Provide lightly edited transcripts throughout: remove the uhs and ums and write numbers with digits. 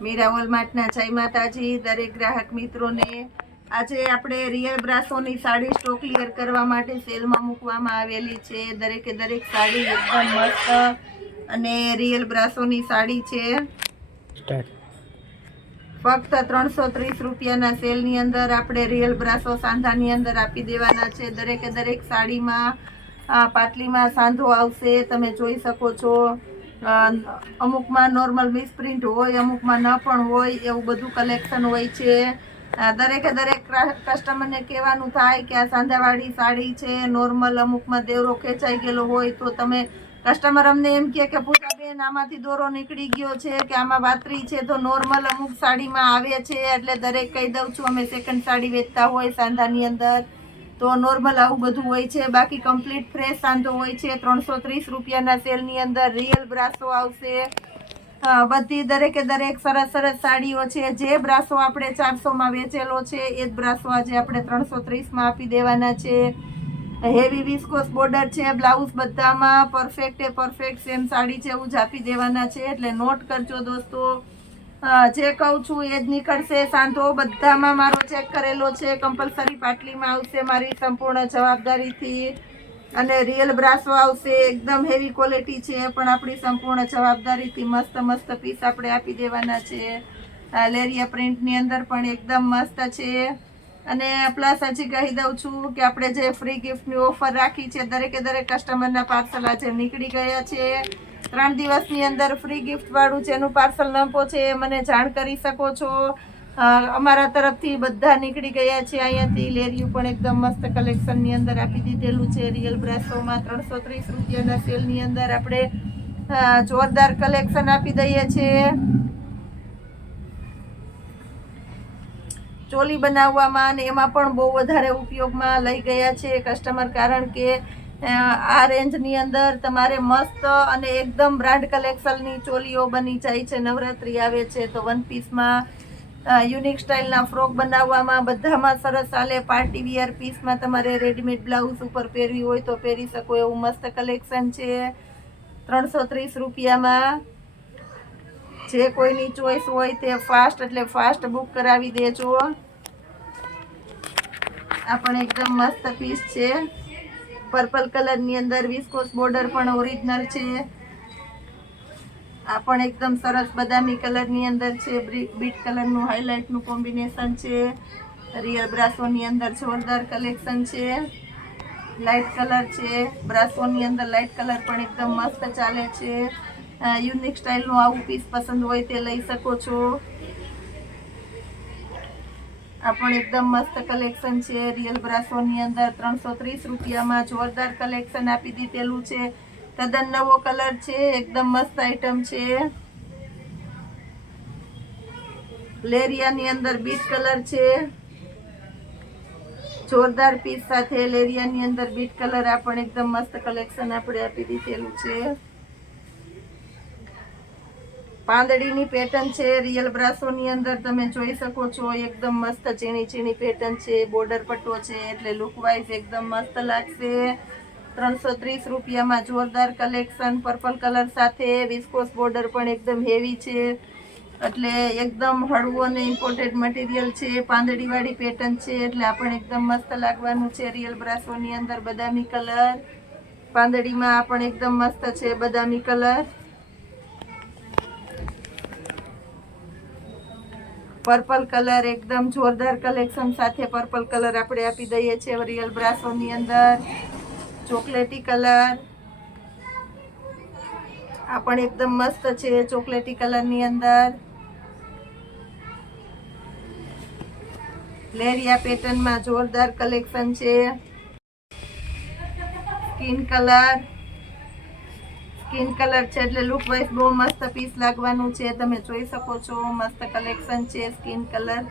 મીરા વોલમાર્ટના જય માતાજી દરેક ગ્રાહક મિત્રોને। આજે આપણે રિયલ બ્રાસોની સાડી સ્ટોક ક્લિયર કરવા માટે સેલમાં મૂકવામાં આવેલી છે। દરેકે દરેક સાડી એકદમ મસ્ત અને રિયલ બ્રાસોની સાડી છે। ફક્ત 330 રૂપિયાના સેલની અંદર આપણે રિયલ બ્રાસો સાંધાની અંદર આપી દેવાના છે। દરેકે દરેક સાડીમાં પાટલીમાં સાંધો આવશે, તમે જોઈ શકો છો। અમુકમાં નોર્મલ મિસપ્રિન્ટ હોય, અમુકમાં ન પણ હોય, એવું બધું કલેક્શન હોય છે। દરેકે દરેક કસ્ટમરને કહેવાનું થાય કે આ સાંધાવાળી સાડી છે નોર્મલ, અમુકમાં દેવરો ખેંચાઈ ગયેલો હોય તો તમે કસ્ટમર અમને એમ કહે કે પૂજાબેન આમાંથી દોરો નીકળી ગયો છે કે આમાં વાતરી છે, તો નોર્મલ અમુક સાડીમાં આવે છે એટલે દરેક કહી દઉં છું। અમે સેકન્ડ સાડી વેચતા હોય સાંધાની અંદર તો નોર્મલ આવું બધું હોય છે, બાકી કમ્પ્લીટ ફ્રેશ સાંધો હોય છે। 330 રૂપિયાના સેલની અંદર રિયલ બ્રાસો આવશે। બધી દરેકે દરેક સરસ સરસ સાડીઓ છે। જે બ્રાસો આપણે 400માં વેચેલો છે એ જ બ્રાસો આજે આપણે 330માં આપી દેવાના છે। હેવી વિસ્કોસ બોર્ડર છે, બ્લાઉઝ બધામાં પરફેક્ટ સેમ સાડી છે એવું જ આપી દેવાના છે, એટલે નોટ કરજો દોસ્તો। જે કહું છું એ જ નીકળશે। સાંધો બધામાં મારો ચેક કરેલો છે, કમ્પલસરી પાટલીમાં આવશે મારી સંપૂર્ણ જવાબદારીથી, અને રિયલ બ્રાસો આવશે। એકદમ હેવી ક્વોલિટી છે પણ આપણી સંપૂર્ણ જવાબદારીથી મસ્ત મસ્ત પીસ આપણે આપી દેવાના છે। લેરિયા પ્રિન્ટની અંદર પણ એકદમ મસ્ત છે। અને પ્લસ હજી કહી દઉં છું કે આપણે જે ફ્રી ગિફ્ટની ઓફર રાખી છે, દરેકે દરેક કસ્ટમરના પાર્સલ આજે નીકળી ગયા છે। 3 દિવસની અંદર ફ્રી ગિફ્ટ વાળું જેનું પાર્સલ ન પહોંચે એ મને જાણ કરી શકો છો। અમારા તરફથી બધા નીકળી ગયા છે। અહીંયાથી લેરિયું પણ એકદમ મસ્ત કલેક્શનની અંદર આપી દીધેલું છે। રિયલ બ્રાસોમાં 330 રૂપિયાના સેલની અંદર આપણે જોરદાર કલેક્શન આપી દઈએ છીએ। ચોલી બનાવવામાં અને એમાં પણ બહુ વધારે ઉપયોગમાં લઈ ગયા છે કસ્ટમર, કારણ કે આ રેન્જની અંદર તમારે મસ્ત અને એકદમ બ્રાન્ડ કલેક્શનની ચોલીઓ બની જાય છે। નવરાત્રી આવે છે તો વન પીસમાં યુનિક સ્ટાઇલના ફ્રોક બનાવવામાં બધામાં સરસ ચાલે। પાર્ટી વિયર પીસમાં તમારે રેડીમેડ બ્લાઉઝ ઉપર પહેરવી હોય તો પહેરી શકો એવું મસ્ત કલેક્શન છે 330 રૂપિયામાં। જે કોઈની ચોઈસ હોય તે ફાસ્ટ બુક કરાવી દેજો। આ પણ એકદમ મસ્ત પીસ છે, પર્પલ કલરની અંદર વિસ્કોસ બોર્ડર પણ ઓરિજિનલ છે। આ પણ એકદમ સરસ બદામી કલરની અંદર છે, બીટ કલરનું હાઇલાઇટનું કોમ્બિનેશન છે। રિયલ બ્રાસોની અંદર જોરદાર કલેક્શન છે, લાઇટ કલર છે। બ્રાસોની અંદર લાઇટ કલર પણ એકદમ મસ્ત ચાલે છે। યુનિક સ્ટાઇલનું આવું પીસ પસંદ હોય તે લઈ શકો છો। આ પણ એકદમ મસ્ત કલેક્શન છે રિયલ બ્રાસોની અંદર 330 રૂપિયામાં જોરદાર કલેક્શન આપી દીધેલું છે। તદ્દન નવો કલર છે, એકદમ મસ્ત આઈટમ છે। લેરિયાની અંદર બીટ કલર છે, જોરદાર પીસ સાથે લેરિયાની અંદર બીટ કલર આ પણ એકદમ મસ્ત કલેક્શન આપણે આપી દીધેલું છે। પાંદડીની પેટર્ન છે રિયલ બ્રાસોની અંદર, તમે જોઈ શકો છો। એકદમ મસ્ત ઝીણી પેટર્ન છે, બોર્ડર પટ્ટો છે એટલે લુક વાઇઝ એકદમ મસ્ત લાગશે। 330 રૂપિયામાં જોરદાર કલેક્શન, પર્પલ કલર સાથે વિસ્કોસ બોર્ડર પણ એકદમ હેવી છે, એટલે એકદમ હળવું અને ઇમ્પોર્ટેન્ટ મટીરિયલ છે। પાંદડીવાળી પેટર્ન છે એટલે આ પણ એકદમ મસ્ત લાગવાનું છે। રિયલ બ્રાસોની અંદર બદામી કલર, પાંદડીમાં આ પણ એકદમ મસ્ત છે બદામી કલર। પર્પલ કલર એકદમ જોરદાર કલેક્શન સાથે પર્પલ કલર આપણે આપી દઈએ છીએ રિયલ બ્રાસોની અંદર। ચોકલેટી કલર આ પણ એકદમ મસ્ત છે, ચોકલેટી કલરની અંદર। લેરિયા પેટર્નમાં જોરદાર કલેક્શન છે। સ્કિન કલર છે એટલે લુક વાઇઝ બહુ મસ્ત પીસ લાગવાનું છે, તમે જોઈ શકો છો। મસ્ત કલેક્શન છે સ્કિન કલર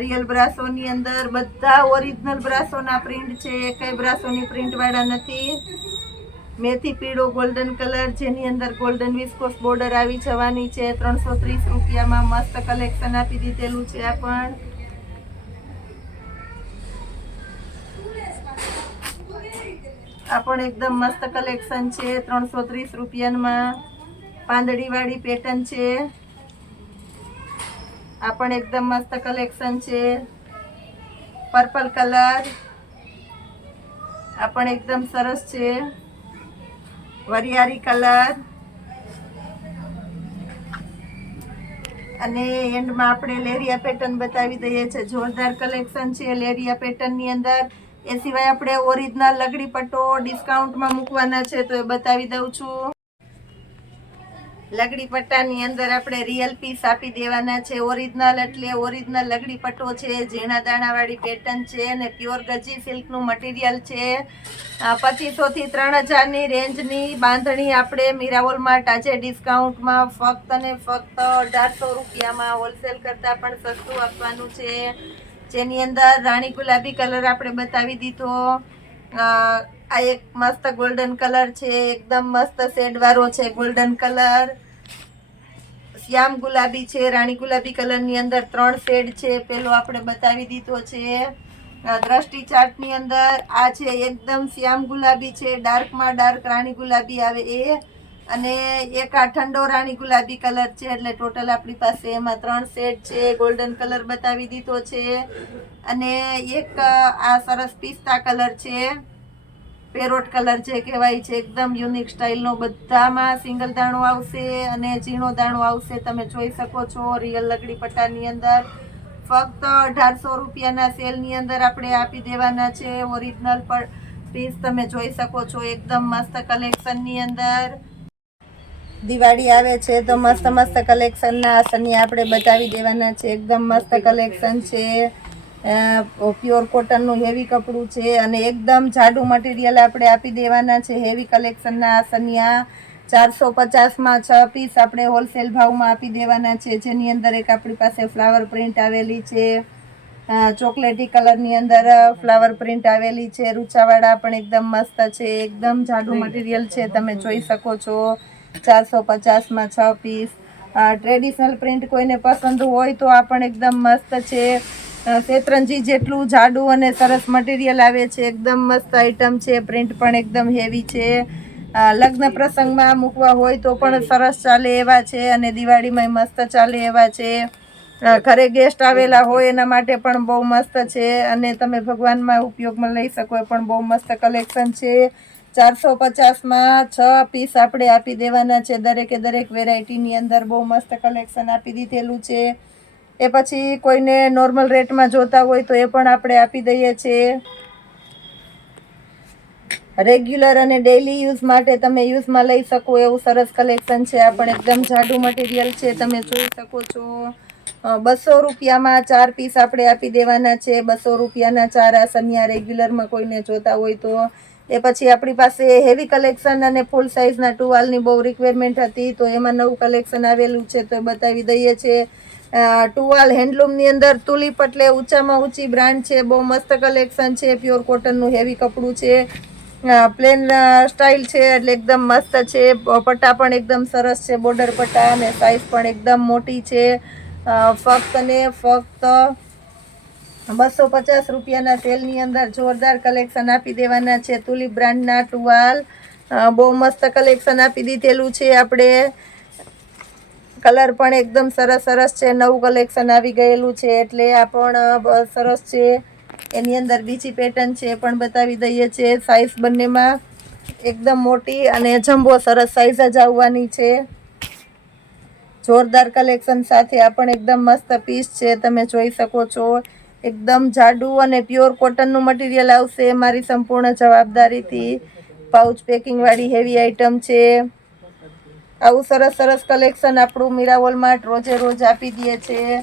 રિયલ બ્રાસોની અંદર। બધા ઓરિજિનલ બ્રાસોના પ્રિન્ટ છે, કઈ બ્રાસોની પ્રિન્ટ વાળા નથી। મેથી પીળો ગોલ્ડન કલર જેની અંદર ગોલ્ડન વિસ્કોસ બોર્ડર આવી જવાની છે। 330 રૂપિયામાં મસ્ત કલેક્શન આપી દીધેલું છે। આ પણ એકદમ મસ્ત કલેક્શન છે 330 રૂપિયામાં। પાંદડીવાળી પેટર્ન છે, આ પણ એકદમ મસ્ત કલેક્શન છે. પર્પલ કલર, આ પણ એકદમ સરસ છે. વરિયાળી કલર અને એન્ડમાં આપણે લેરિયા પેટર્ન બતાવી દઈએ છીએ. જોરદાર કલેક્શન છે લેરિયા પેટર્નની અંદર. એ સિવાય આપણે ઓરિજિનલ લગડી પટ્ટો ડિસ્કાઉન્ટમાં મૂકવાના છે તો એ બતાવી દઉં છું. લગડી પટ્ટાની અંદર આપણે રિયલ પીસ આપી દેવાના છે. ઓરિજિનલ એટલે ઓરિજિનલ લગડી પટ્ટો છે. ઝીણા દાણાવાળી પેટર્ન છે અને પ્યોર ગજી સિલ્કનું મટીરિયલ છે. 2500 થી 3000ની રેન્જની બાંધણી આપણે મીરાવોલમાં આજે ડિસ્કાઉન્ટમાં ફક્ત અને ફક્ત 1800 રૂપિયામાં હોલસેલ કરતાં પણ સસ્તું આપવાનું છે. જેની અંદર રાણી ગુલાબી કલર આપણે બતાવી દીધો. આ એક મસ્ત ગોલ્ડન કલર છે. એકદમ મસ્ત શેડવાળો છે ગોલ્ડન કલર. શ્યામ ગુલાબી છે. રાણી ગુલાબી કલરની અંદર 3 શેડ છે. પેલો આપણે બતાવી દીધો છે દ્રષ્ટિ ચાર્ટની અંદર. આ છે એકદમ શ્યામ ગુલાબી છે. ડાર્કમાં ડાર્ક રાણી ગુલાબી આવે એ, અને એક આ ઠંડો રાણી ગુલાબી કલર છે. એટલે ટોટલ આપણી પાસે એમાં 3 શેડ છે. ગોલ્ડન કલર બતાવી દીધો છે. અને એક આ સરસ પિસ્તા કલર છે. પેરોટ કલર જે કહેવાય છે. એકદમ યુનિક સ્ટાઇલનો. બધામાં સિંગલ દાણો આવશે અને ઝીણો દાણો આવશે. તમે જોઈ શકો છો રિયલ લગડી પટ્ટાની અંદર ફક્ત 1800 રૂપિયાના સેલની અંદર આપણે આપી દેવાના છે. ઓરિજિનલ પર પીસ તમે જોઈ શકો છો એકદમ મસ્ત કલેક્શનની અંદર. દિવાળી આવે છે તો મસ્ત મસ્ત કલેક્શનના આસનિયા આપણે બતાવી દેવાના છે. એકદમ મસ્ત કલેક્શન છે. પ્યોર કોટનનું હેવી કપડું છે અને એકદમ જાડું મટીરિયલ આપણે આપી દેવાના છે. હેવી કલેક્શનના આસનિયા 450માં 6 પીસ આપણે હોલસેલ ભાવમાં આપી દેવાના છે. જેની અંદર એક આપણી પાસે ફ્લાવર પ્રિન્ટ આવેલી છે. ચોકલેટી કલરની અંદર ફ્લાવર પ્રિન્ટ આવેલી છે. રૂચાવાળા પણ એકદમ મસ્ત છે. એકદમ જાડું મટીરિયલ છે. તમે જોઈ શકો છો 450માં 6 પીસ. ટ્રેડિશનલ પ્રિન્ટ કોઈને પસંદ હોય તો આ પણ એકદમ મસ્ત છે. શેતરંજી જેટલું જાડું અને સરસ મટીરિયલ આવે છે. એકદમ મસ્ત આઈટમ છે. પ્રિન્ટ પણ એકદમ હેવી છે. લગ્ન પ્રસંગમાં મૂકવા હોય તો પણ સરસ ચાલે એવા છે અને દિવાળીમાં મસ્ત ચાલે એવા છે. ઘરે ગેસ્ટ આવેલા હોય એના માટે પણ બહુ મસ્ત છે અને તમે ભગવાનમાં ઉપયોગમાં લઈ શકો એ પણ બહુ મસ્ત કલેક્શન છે. 450માં 6 પીસ આપણે આપી દેવાના છે. દરેકે દરેક વેરાયટીની અંદર બહુ મસ્ત કલેક્શન આપી દીધેલું છે. એ પછી કોઈને નોર્મલ રેટમાં જોતા હોય તો એ પણ આપણે આપી દઈએ છીએ. રેગ્યુલર અને ડેઇલી યુઝ માટે તમે યુઝમાં લઈ શકો એવું સરસ કલેક્શન છે. આ પણ એકદમ જાડું મટીરિયલ છે. તમે જોઈ શકો છો 200 રૂપિયામાં 4 પીસ આપણે આપી દેવાના છે. 200 રૂપિયાના 4 આસનિયા રેગ્યુલરમાં કોઈને જોતા હોય તો. એ પછી આપણી પાસે હેવી કલેક્શન અને ફૂલ સાઇઝના ટુવાલની બહુ રિક્વાયરમેન્ટ હતી તો એમાં નવું કલેક્શન આવેલું છે તો એ બતાવી દઈએ છીએ. ટુવાલ હેન્ડલૂમની અંદર તુલિપ એટલે ઊંચામાં ઊંચી બ્રાન્ડ છે. બહુ મસ્ત કલેક્શન છે. પ્યોર કોટનનું હેવી કપડું છે. પ્લેન સ્ટાઇલ છે એટલે એકદમ મસ્ત છે. પટ્ટા પણ એકદમ સરસ છે. બોર્ડર પટ્ટા અને સાઇઝ પણ એકદમ મોટી છે. ફક્ત અને ફક્ત 250 રૂપિયાના સેલની અંદર જોરદાર કલેક્શન આપી દેવાના છે. તુલિપ બ્રાન્ડના ટુવાલ બહુ મસ્ત કલેક્શન આપી દીધેલું છે આપણે. કલર પણ એકદમ સરસ સરસ છે. નવું કલેક્શન આવી ગયેલું છે એટલે આ પણ સરસ છે. એની અંદર બીજી પેટર્ન છે પણ બતાવી દઈએ છીએ. સાઇઝ બંનેમાં એકદમ મોટી અને જમ્બો સરસ સાઇઝ જ આવવાની છે. જોરદાર કલેક્શન સાથે આ પણ એકદમ મસ્ત પીસ છે. તમે જોઈ શકો છો એકદમ જાડું અને પ્યોર કોટનનું મટીરિયલ આવશે. મારી સંપૂર્ણ જવાબદારીથી પાઉચ પેકિંગવાળી હેવી આઈટમ છે. આવું સરસ સરસ કલેક્શન આપણું મીરાવોલમાં રોજે રોજ આપી દઈએ છીએ.